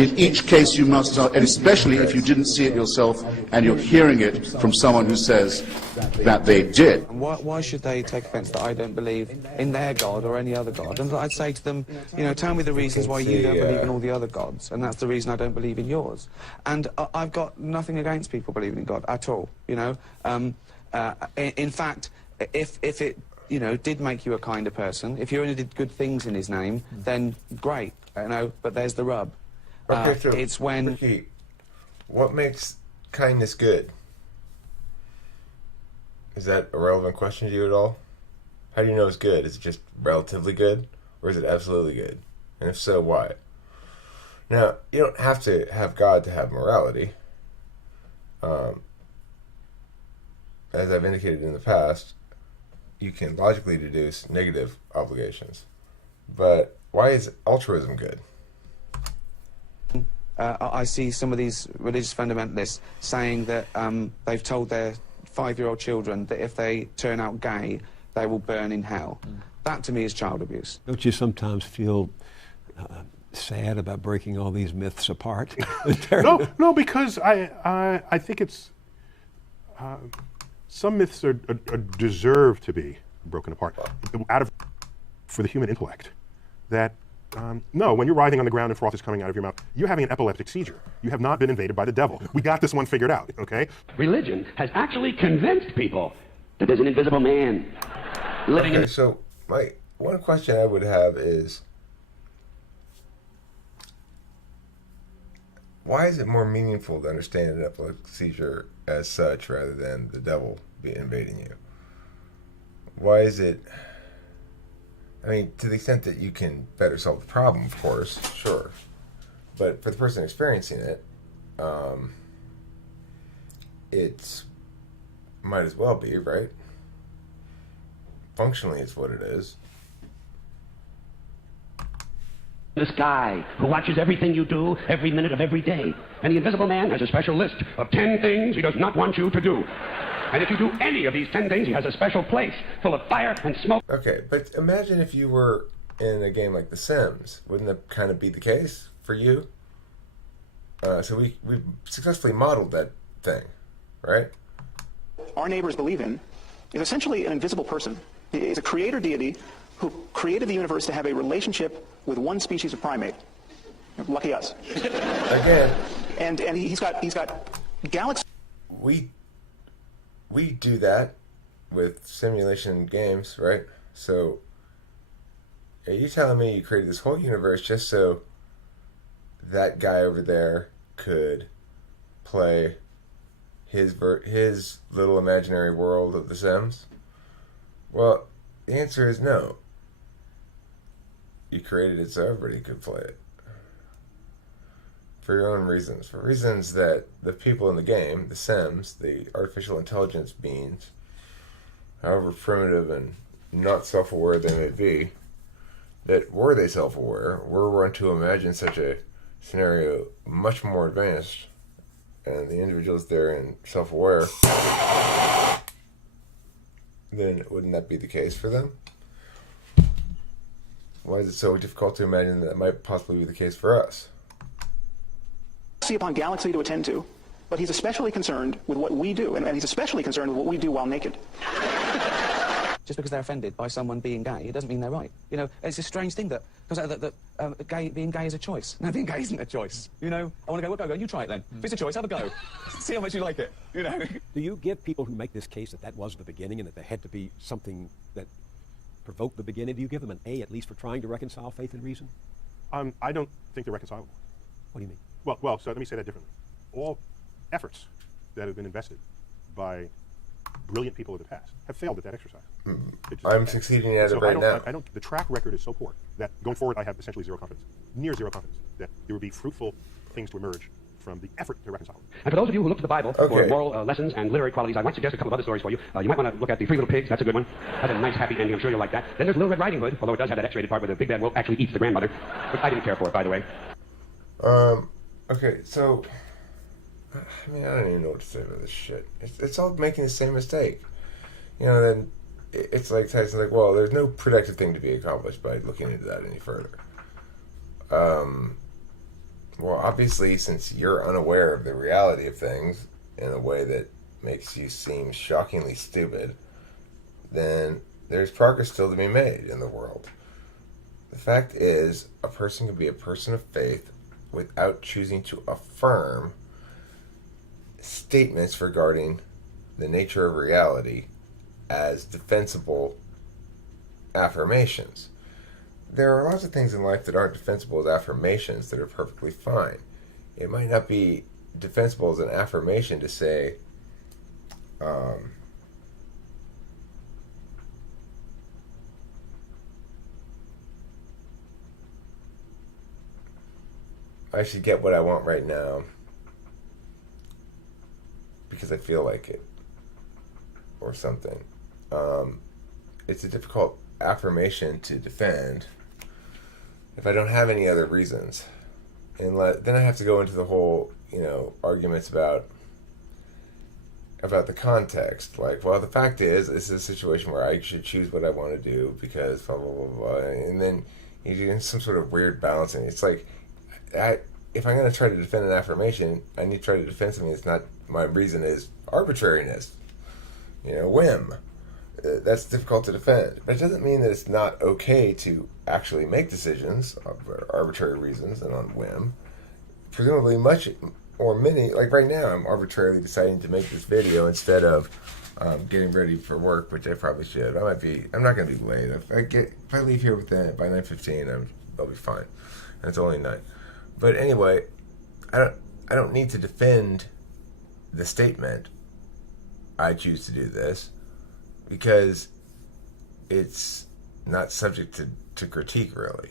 In each case you must, and especially if you didn't see it yourself and you're hearing it from someone who says that they did. And why should they take offence that I don't believe in their God or any other God? And I'd say to them, you know, tell me the reasons why you don't believe in all the other gods, and that's the reason I don't believe in yours. And I've got nothing against people believing in God at all, you know. In fact, if it, you know, did make you a kinder person, if you only did good things in his name, then great, you know, but there's the rub. Okay, so it's when... Ricky, what makes kindness good? Is that a relevant question to you at all? How do you know it's good? Is it just relatively good? Or is it absolutely good? And if so, why? Now, you don't have to have God to have morality. As I've indicated in the past, you can logically deduce negative obligations. But why is altruism good? I see some of these religious fundamentalists saying that they've told their 5-year-old children that if they turn out gay, they will burn in hell. That, to me, is child abuse. Don't you sometimes feel sad about breaking all these myths apart? No, because I think it's... some myths are deserve to be broken apart for the human intellect. That, no, when you're writhing on the ground and froth is coming out of your mouth, you're having an epileptic seizure. You have not been invaded by the devil. We got this one figured out, okay? Religion has actually convinced people that there's an invisible man living in... So, one question I would have is, why is it more meaningful to understand an epileptic seizure as such rather than the devil invading you? Why is it... I mean, to the extent that you can better solve the problem, of course, sure. But for the person experiencing it, it might as well be, right? Functionally, it's what it is. This guy who watches everything you do every minute of every day. And the invisible man has a special list of 10 things he does not want you to do. And if you do any of these 10 things, he has a special place full of fire and smoke. Okay, but imagine if you were in a game like The Sims. Wouldn't that kind of be the case for you? So we successfully modeled that thing, right? Our neighbors believe in is essentially an invisible person. He's a creator deity who created the universe to have a relationship with one species of primate. Lucky us. Again. And he's got galaxies. We do that with simulation games, right? So, are you telling me you created this whole universe just so that guy over there could play his little imaginary world of The Sims? Well, the answer is no. You created it so everybody could play it. For your own reasons. For reasons that the people in the game, the Sims, the artificial intelligence beings, however primitive and not self-aware they may be, that were they self-aware, were run to imagine such a scenario much more advanced, and the individuals therein self-aware, then wouldn't that be the case for them? Why is it so difficult to imagine that might possibly be the case for us? Upon galaxy to attend to, but he's especially concerned with what we do, and he's especially concerned with what we do while naked. Just because they're offended by someone being gay, it doesn't mean they're right. You know, it's a strange thing that being gay is a choice. No, being gay isn't a choice. You know, I want to go, you try it then. If it's a choice, have a go. See how much you like it, you know. Do you give people who make this case that was the beginning and that there had to be something that provoked the beginning, do you give them an A at least for trying to reconcile faith and reason? I don't think they're reconcilable. What do you mean? Well, so let me say that differently. All efforts that have been invested by brilliant people of the past have failed at that exercise. I'm succeeding at it right now. The track record is so poor that going forward I have essentially zero confidence, near zero confidence, that there would be fruitful things to emerge from the effort to reconcile. And for those of you who look to the Bible for moral lessons and literary qualities, I might suggest a couple of other stories for you. You might want to look at The Three Little Pigs. That's a good one. Has a nice happy ending. I'm sure you'll like that. Then there's Little Red Riding Hood, although it does have that X-rated part where the big bad wolf actually eats the grandmother, which I didn't care for, by the way. Okay, so, I mean, I don't even know what to say about this shit. It's all making the same mistake. You know, then it's like Tyson's like, well, there's no productive thing to be accomplished by looking into that any further. Well, obviously, since you're unaware of the reality of things in a way that makes you seem shockingly stupid, then there's progress still to be made in the world. The fact is, a person can be a person of faith without choosing to affirm statements regarding the nature of reality as defensible affirmations. There are lots of things in life that aren't defensible as affirmations that are perfectly fine. It might not be defensible as an affirmation to say, I should get what I want right now because I feel like it, or something. It's a difficult affirmation to defend if I don't have any other reasons. And then I have to go into the whole, arguments about the context. Like, well, the fact is, this is a situation where I should choose what I want to do because blah, blah, blah, blah. And then you do some sort of weird balancing. It's like, if I'm going to try to defend an affirmation, I need to try to defend something that's not, my reason is arbitrariness, whim. That's difficult to defend. But it doesn't mean that it's not okay to actually make decisions for arbitrary reasons and on whim. Presumably much or many, like right now, I'm arbitrarily deciding to make this video instead of getting ready for work, which I probably should. I'm not going to be late. If I leave here by 9:15, I'll be fine. And it's only 9. But anyway, I don't need to defend the statement, I choose to do this, because it's not subject to critique, really,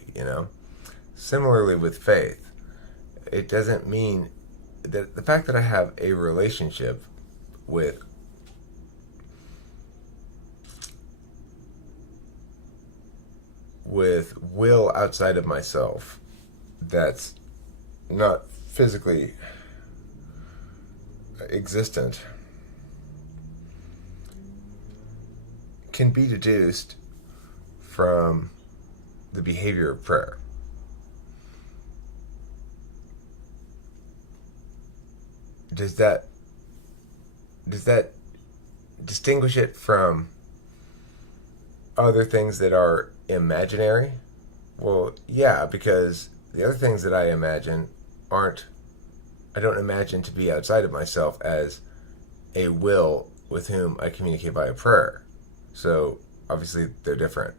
Similarly with faith, it doesn't mean that the fact that I have a relationship with will outside of myself that's not physically existent can be deduced from the behavior of prayer. Does that distinguish it from other things that are imaginary? Well, yeah, because the other things that I imagine I don't imagine to be outside of myself as a will with whom I communicate via prayer. So obviously they're different.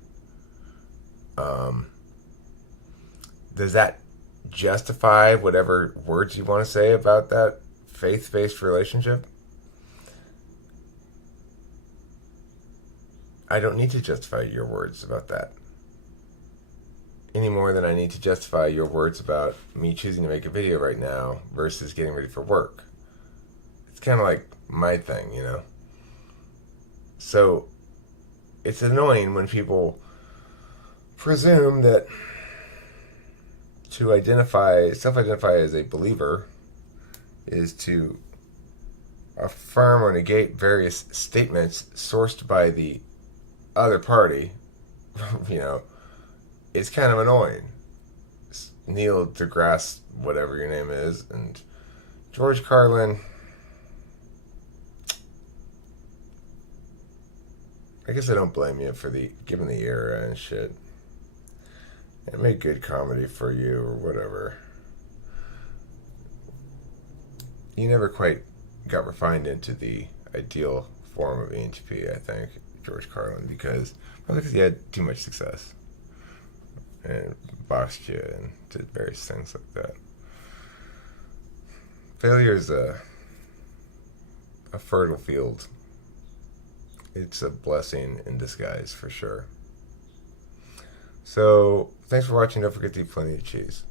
Does that justify whatever words you want to say about that faith-based relationship? I don't need to justify your words about that any more than I need to justify your words about me choosing to make a video right now versus getting ready for work. It's kind of like my thing, So it's annoying when people presume that to self-identify as a believer is to affirm or negate various statements sourced by the other party. It's kind of annoying. Neil deGrasse, whatever your name is, and George Carlin. I guess I don't blame you for given the era and shit. It made good comedy for you or whatever. You never quite got refined into the ideal form of ENTP, I think, George Carlin, probably because he had too much success and boxed you and did various things like that. Failure is a fertile field. It's a blessing in disguise, for sure. So, thanks for watching. Don't forget to eat plenty of cheese.